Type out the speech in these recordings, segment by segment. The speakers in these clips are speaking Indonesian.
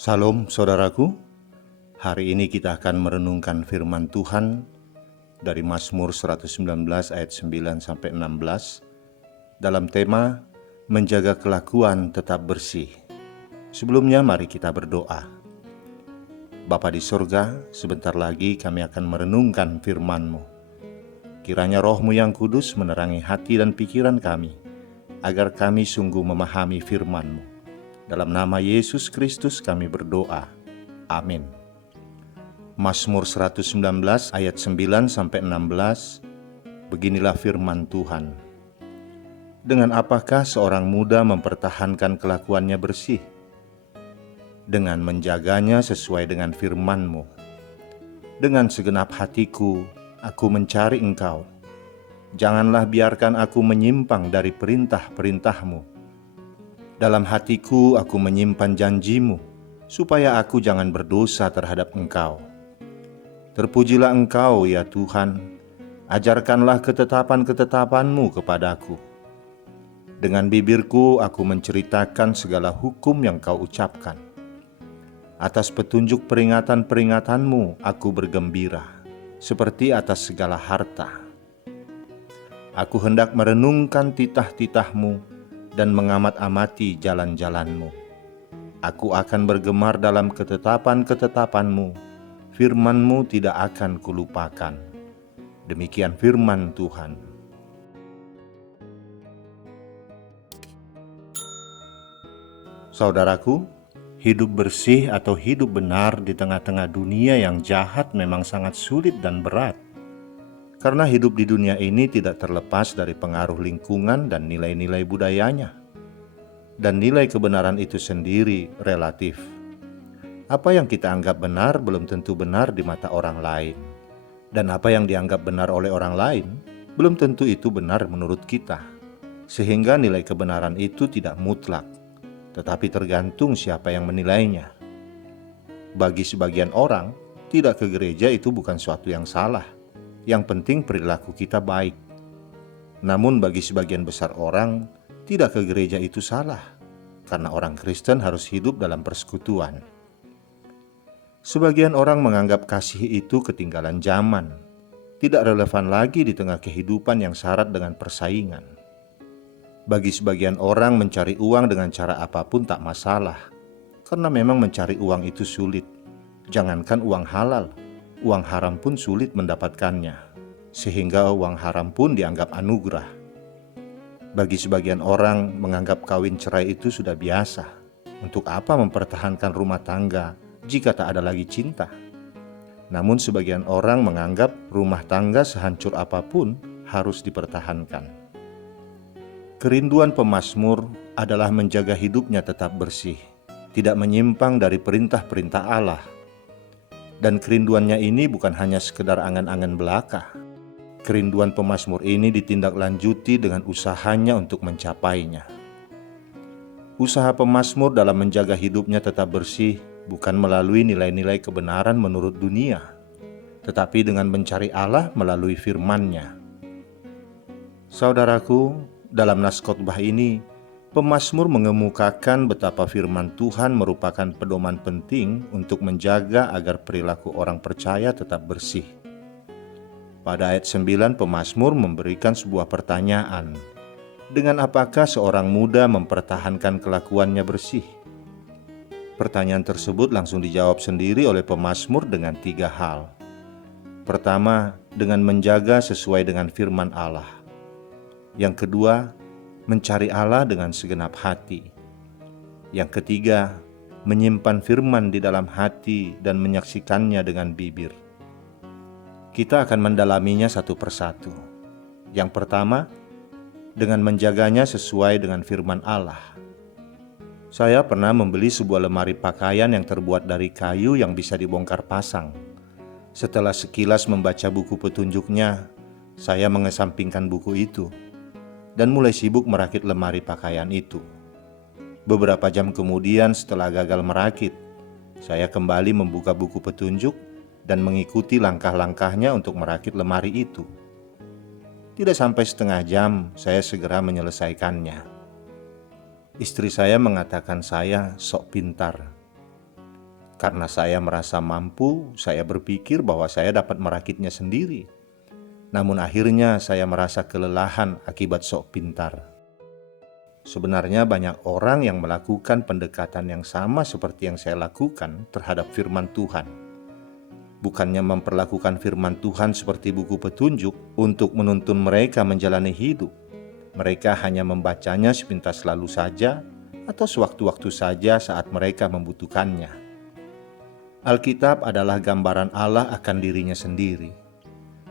Salam saudaraku, hari ini kita akan merenungkan firman Tuhan dari Mazmur 119 ayat 9-16 dalam tema menjaga kelakuan tetap bersih. Sebelumnya mari kita berdoa. Bapa di surga, sebentar lagi kami akan merenungkan firman-Mu. Kiranya Roh-Mu yang kudus menerangi hati dan pikiran kami, agar kami sungguh memahami firman-Mu. Dalam nama Yesus Kristus kami berdoa. Amin. Mazmur 119 ayat 9-16, beginilah firman Tuhan. Dengan apakah seorang muda mempertahankan kelakuannya bersih? Dengan menjaganya sesuai dengan firman-Mu. Dengan segenap hatiku, aku mencari Engkau. Janganlah biarkan aku menyimpang dari perintah-perintah-Mu. Dalam hatiku aku menyimpan janji-Mu, supaya aku jangan berdosa terhadap Engkau. Terpujilah Engkau, ya Tuhan, ajarkanlah ketetapan-ketetapan-Mu kepadaku. Dengan bibirku aku menceritakan segala hukum yang Kau ucapkan. Atas petunjuk peringatan-peringatan-Mu aku bergembira, seperti atas segala harta. Aku hendak merenungkan titah-titah-Mu dan mengamat-amati jalan-jalan-Mu. Aku akan bergemar dalam ketetapan-ketetapan-Mu, firman-Mu tidak akan kulupakan. Demikian firman Tuhan. Saudaraku, hidup bersih atau hidup benar di tengah-tengah dunia yang jahat memang sangat sulit dan berat. Karena hidup di dunia ini tidak terlepas dari pengaruh lingkungan dan nilai-nilai budayanya. Dan nilai kebenaran itu sendiri relatif. Apa yang kita anggap benar belum tentu benar di mata orang lain. Dan apa yang dianggap benar oleh orang lain belum tentu itu benar menurut kita. Sehingga nilai kebenaran itu tidak mutlak, tetapi tergantung siapa yang menilainya. Bagi sebagian orang, tidak ke gereja itu bukan suatu yang salah. Yang penting perilaku kita baik. Namun bagi sebagian besar orang, tidak ke gereja itu salah, karena orang Kristen harus hidup dalam persekutuan. Sebagian orang menganggap kasih itu ketinggalan zaman, tidak relevan lagi di tengah kehidupan yang syarat dengan persaingan. Bagi sebagian orang mencari uang dengan cara apapun tak masalah, karena memang mencari uang itu sulit. Jangankan uang halal, uang haram pun sulit mendapatkannya, sehingga uang haram pun dianggap anugerah. Bagi sebagian orang menganggap kawin cerai itu sudah biasa. Untuk apa mempertahankan rumah tangga jika tak ada lagi cinta? Namun sebagian orang menganggap rumah tangga sehancur apapun harus dipertahankan. Kerinduan pemazmur adalah menjaga hidupnya tetap bersih, tidak menyimpang dari perintah-perintah Allah. Dan kerinduannya ini bukan hanya sekedar angan-angan belaka. Kerinduan pemazmur ini ditindaklanjuti dengan usahanya untuk mencapainya. Usaha pemazmur dalam menjaga hidupnya tetap bersih bukan melalui nilai-nilai kebenaran menurut dunia, tetapi dengan mencari Allah melalui firman-Nya. Saudaraku, dalam nas khotbah ini, pemazmur mengemukakan betapa firman Tuhan merupakan pedoman penting untuk menjaga agar perilaku orang percaya tetap bersih. Pada ayat 9, pemazmur memberikan sebuah pertanyaan. Dengan apakah seorang muda mempertahankan kelakuannya bersih? Pertanyaan tersebut langsung dijawab sendiri oleh pemazmur dengan 3 hal. Pertama, dengan menjaga sesuai dengan firman Allah. Yang kedua, mencari Allah dengan segenap hati. Yang ketiga, menyimpan firman di dalam hati dan menyaksikannya dengan bibir. Kita akan mendalaminya satu persatu. Yang pertama, dengan menjaganya sesuai dengan firman Allah. Saya pernah membeli sebuah lemari pakaian yang terbuat dari kayu yang bisa dibongkar pasang. Setelah sekilas membaca buku petunjuknya, saya mengesampingkan buku itu dan mulai sibuk merakit lemari pakaian itu. Beberapa jam kemudian setelah gagal merakit, saya kembali membuka buku petunjuk dan mengikuti langkah-langkahnya untuk merakit lemari itu. Tidak sampai setengah jam, saya segera menyelesaikannya. Istri saya mengatakan saya sok pintar. Karena saya merasa mampu, saya berpikir bahwa saya dapat merakitnya sendiri. Namun akhirnya saya merasa kelelahan akibat sok pintar. Sebenarnya banyak orang yang melakukan pendekatan yang sama seperti yang saya lakukan terhadap firman Tuhan. Bukannya memperlakukan firman Tuhan seperti buku petunjuk untuk menuntun mereka menjalani hidup. Mereka hanya membacanya sepintas lalu saja atau sewaktu-waktu saja saat mereka membutuhkannya. Alkitab adalah gambaran Allah akan dirinya sendiri.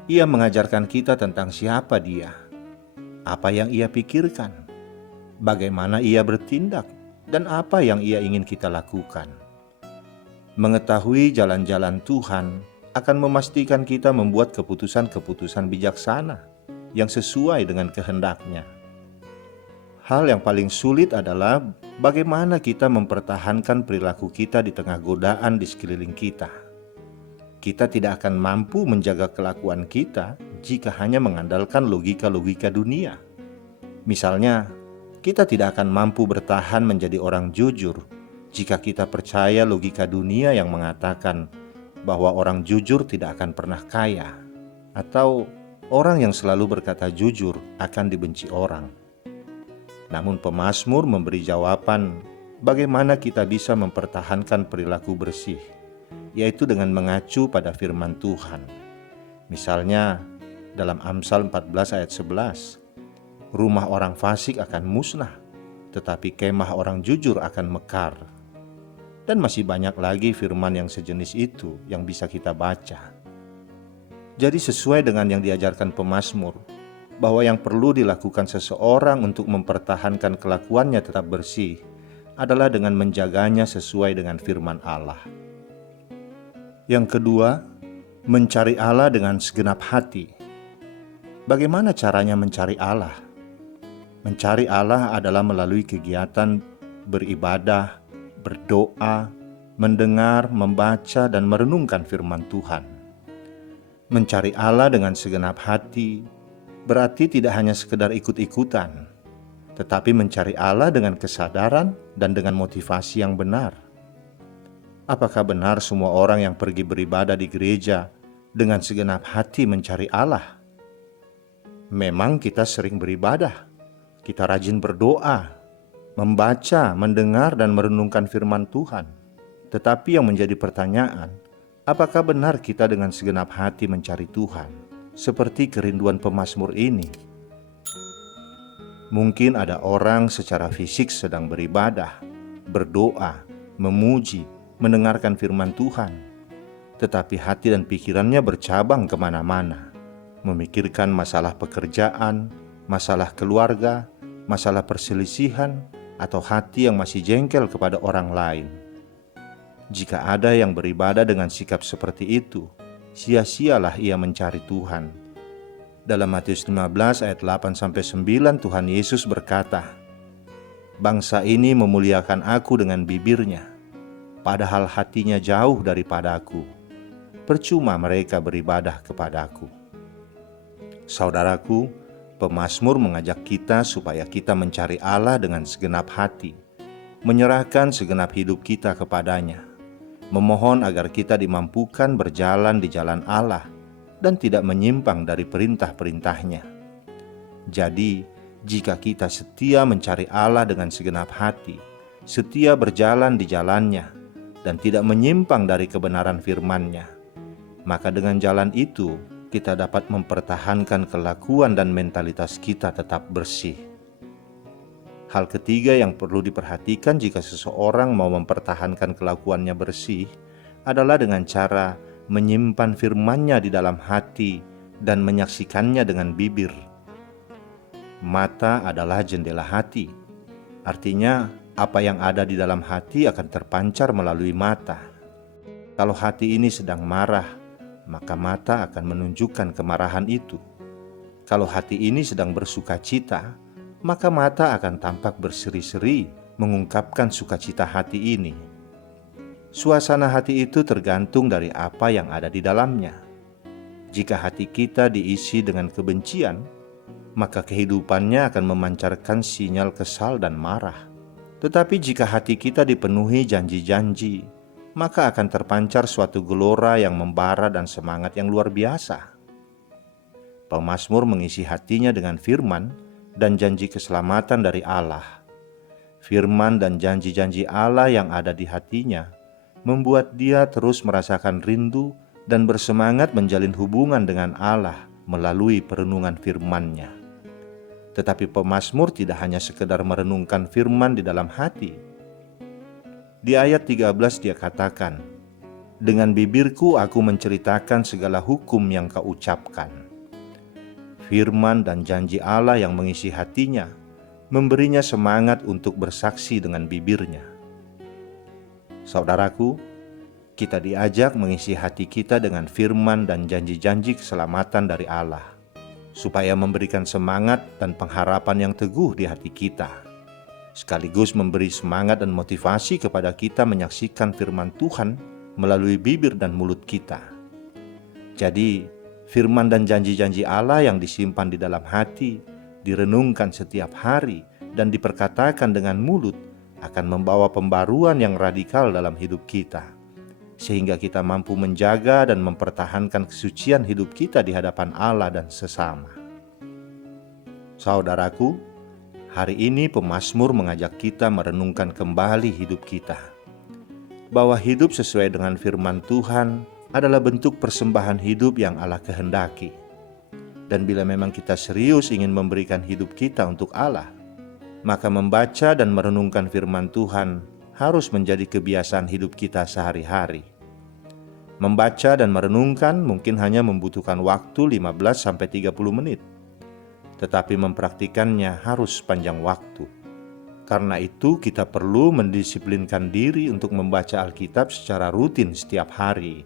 Ia mengajarkan kita tentang siapa Dia, apa yang Ia pikirkan, bagaimana Ia bertindak, dan apa yang Ia ingin kita lakukan. Mengetahui jalan-jalan Tuhan akan memastikan kita membuat keputusan-keputusan bijaksana yang sesuai dengan kehendak-Nya. Hal yang paling sulit adalah bagaimana kita mempertahankan perilaku kita di tengah godaan di sekeliling kita. Kita tidak akan mampu menjaga kelakuan kita jika hanya mengandalkan logika-logika dunia. Misalnya, kita tidak akan mampu bertahan menjadi orang jujur jika kita percaya logika dunia yang mengatakan bahwa orang jujur tidak akan pernah kaya, atau orang yang selalu berkata jujur akan dibenci orang. Namun pemazmur memberi jawaban bagaimana kita bisa mempertahankan perilaku bersih, yaitu dengan mengacu pada firman Tuhan. Misalnya dalam Amsal 14 ayat 11, rumah orang fasik akan musnah, tetapi kemah orang jujur akan mekar. Dan masih banyak lagi firman yang sejenis itu yang bisa kita baca. Jadi sesuai dengan yang diajarkan pemazmur, bahwa yang perlu dilakukan seseorang untuk mempertahankan kelakuannya tetap bersih adalah dengan menjaganya sesuai dengan firman Allah. Yang kedua, mencari Allah dengan segenap hati. Bagaimana caranya mencari Allah? Mencari Allah adalah melalui kegiatan beribadah, berdoa, mendengar, membaca, dan merenungkan firman Tuhan. Mencari Allah dengan segenap hati berarti tidak hanya sekedar ikut-ikutan, tetapi mencari Allah dengan kesadaran dan dengan motivasi yang benar. Apakah benar semua orang yang pergi beribadah di gereja dengan segenap hati mencari Allah? Memang kita sering beribadah, kita rajin berdoa, membaca, mendengar, dan merenungkan firman Tuhan. Tetapi yang menjadi pertanyaan, apakah benar kita dengan segenap hati mencari Tuhan? Seperti kerinduan pemazmur ini. Mungkin ada orang secara fisik sedang beribadah, berdoa, memuji, mendengarkan firman Tuhan, tetapi hati dan pikirannya bercabang kemana-mana, memikirkan masalah pekerjaan, masalah keluarga, masalah perselisihan, atau hati yang masih jengkel kepada orang lain. Jika ada yang beribadah dengan sikap seperti itu, sia-sialah ia mencari Tuhan. Dalam Matius 15 ayat 8-9 Tuhan Yesus berkata, "Bangsa ini memuliakan aku dengan bibirnya, padahal hatinya jauh daripadaku. Percuma mereka beribadah kepadaku." Saudaraku, pemazmur mengajak kita supaya kita mencari Allah dengan segenap hati, menyerahkan segenap hidup kita kepadanya, memohon agar kita dimampukan berjalan di jalan Allah dan tidak menyimpang dari perintah-perintahnya. Jadi, jika kita setia mencari Allah dengan segenap hati, setia berjalan di jalannya, dan tidak menyimpang dari kebenaran firman-Nya, maka dengan jalan itu kita dapat mempertahankan kelakuan dan mentalitas kita tetap bersih. Hal ketiga yang perlu diperhatikan jika seseorang mau mempertahankan kelakuannya bersih adalah dengan cara menyimpan firman-Nya di dalam hati dan menyaksikannya dengan bibir. Mata adalah jendela hati. Artinya, apa yang ada di dalam hati akan terpancar melalui mata. Kalau hati ini sedang marah, maka mata akan menunjukkan kemarahan itu. Kalau hati ini sedang bersuka cita, maka mata akan tampak berseri-seri mengungkapkan sukacita hati ini. Suasana hati itu tergantung dari apa yang ada di dalamnya. Jika hati kita diisi dengan kebencian, maka kehidupannya akan memancarkan sinyal kesal dan marah. Tetapi jika hati kita dipenuhi janji-janji, maka akan terpancar suatu gelora yang membara dan semangat yang luar biasa. Pemazmur mengisi hatinya dengan firman dan janji keselamatan dari Allah. Firman dan janji-janji Allah yang ada di hatinya membuat dia terus merasakan rindu dan bersemangat menjalin hubungan dengan Allah melalui perenungan firman-Nya. Tetapi pemazmur tidak hanya sekedar merenungkan firman di dalam hati. Di ayat 13 dia katakan, "Dengan bibirku aku menceritakan segala hukum yang Kau ucapkan." Firman dan janji Allah yang mengisi hatinya memberinya semangat untuk bersaksi dengan bibirnya. Saudaraku, kita diajak mengisi hati kita dengan firman dan janji-janji keselamatan dari Allah, supaya memberikan semangat dan pengharapan yang teguh di hati kita, sekaligus memberi semangat dan motivasi kepada kita menyaksikan firman Tuhan melalui bibir dan mulut kita. Jadi, firman dan janji-janji Allah yang disimpan di dalam hati, direnungkan setiap hari, dan diperkatakan dengan mulut akan membawa pembaruan yang radikal dalam hidup kita, sehingga kita mampu menjaga dan mempertahankan kesucian hidup kita di hadapan Allah dan sesama. Saudaraku, hari ini pemazmur mengajak kita merenungkan kembali hidup kita, bahwa hidup sesuai dengan firman Tuhan adalah bentuk persembahan hidup yang Allah kehendaki. Dan bila memang kita serius ingin memberikan hidup kita untuk Allah, maka membaca dan merenungkan firman Tuhan harus menjadi kebiasaan hidup kita sehari-hari. Membaca dan merenungkan mungkin hanya membutuhkan waktu 15-30 menit, tetapi mempraktikannya harus sepanjang waktu. Karena itu kita perlu mendisiplinkan diri untuk membaca Alkitab secara rutin setiap hari.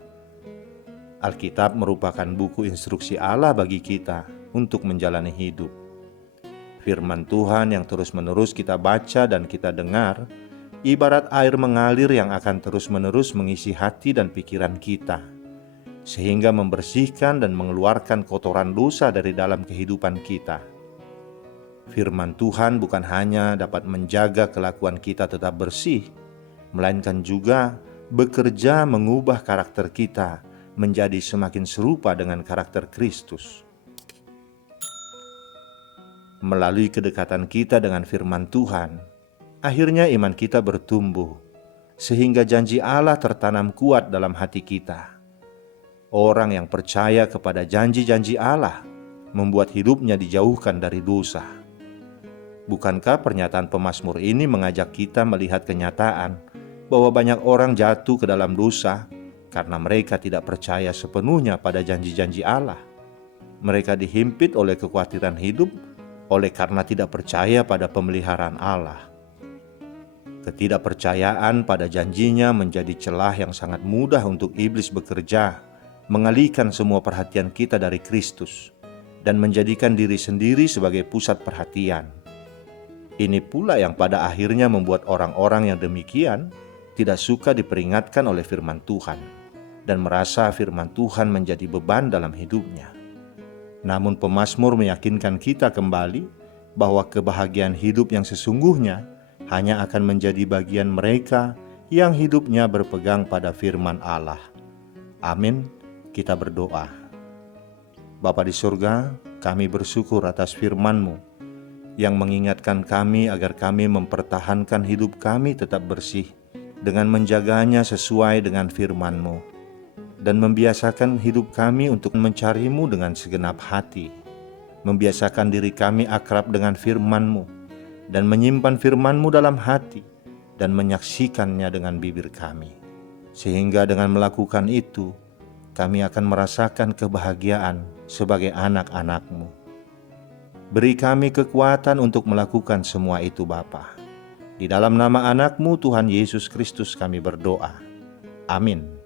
Alkitab merupakan buku instruksi Allah bagi kita untuk menjalani hidup. Firman Tuhan yang terus-menerus kita baca dan kita dengar, ibarat air mengalir yang akan terus-menerus mengisi hati dan pikiran kita, sehingga membersihkan dan mengeluarkan kotoran dosa dari dalam kehidupan kita. Firman Tuhan bukan hanya dapat menjaga kelakuan kita tetap bersih, melainkan juga bekerja mengubah karakter kita menjadi semakin serupa dengan karakter Kristus. Melalui kedekatan kita dengan firman Tuhan, akhirnya iman kita bertumbuh, sehingga janji Allah tertanam kuat dalam hati kita. Orang yang percaya kepada janji-janji Allah membuat hidupnya dijauhkan dari dosa. Bukankah pernyataan pemazmur ini mengajak kita melihat kenyataan bahwa banyak orang jatuh ke dalam dosa karena mereka tidak percaya sepenuhnya pada janji-janji Allah? Mereka dihimpit oleh kekhawatiran hidup oleh karena tidak percaya pada pemeliharaan Allah. Ketidakpercayaan pada janjinya menjadi celah yang sangat mudah untuk iblis bekerja, mengalihkan semua perhatian kita dari Kristus, dan menjadikan diri sendiri sebagai pusat perhatian. Ini pula yang pada akhirnya membuat orang-orang yang demikian tidak suka diperingatkan oleh firman Tuhan, dan merasa firman Tuhan menjadi beban dalam hidupnya. Namun pemazmur meyakinkan kita kembali bahwa kebahagiaan hidup yang sesungguhnya hanya akan menjadi bagian mereka yang hidupnya berpegang pada firman Allah. Amin. Kita berdoa. Bapa di surga, kami bersyukur atas firman-Mu yang mengingatkan kami agar kami mempertahankan hidup kami tetap bersih dengan menjaganya sesuai dengan firman-Mu, dan membiasakan hidup kami untuk mencari-Mu dengan segenap hati, membiasakan diri kami akrab dengan firman-Mu, dan menyimpan firman-Mu dalam hati, dan menyaksikannya dengan bibir kami. Sehingga dengan melakukan itu, kami akan merasakan kebahagiaan sebagai anak-anak-Mu. Beri kami kekuatan untuk melakukan semua itu Bapa. Di dalam nama anak-Mu Tuhan Yesus Kristus kami berdoa. Amin.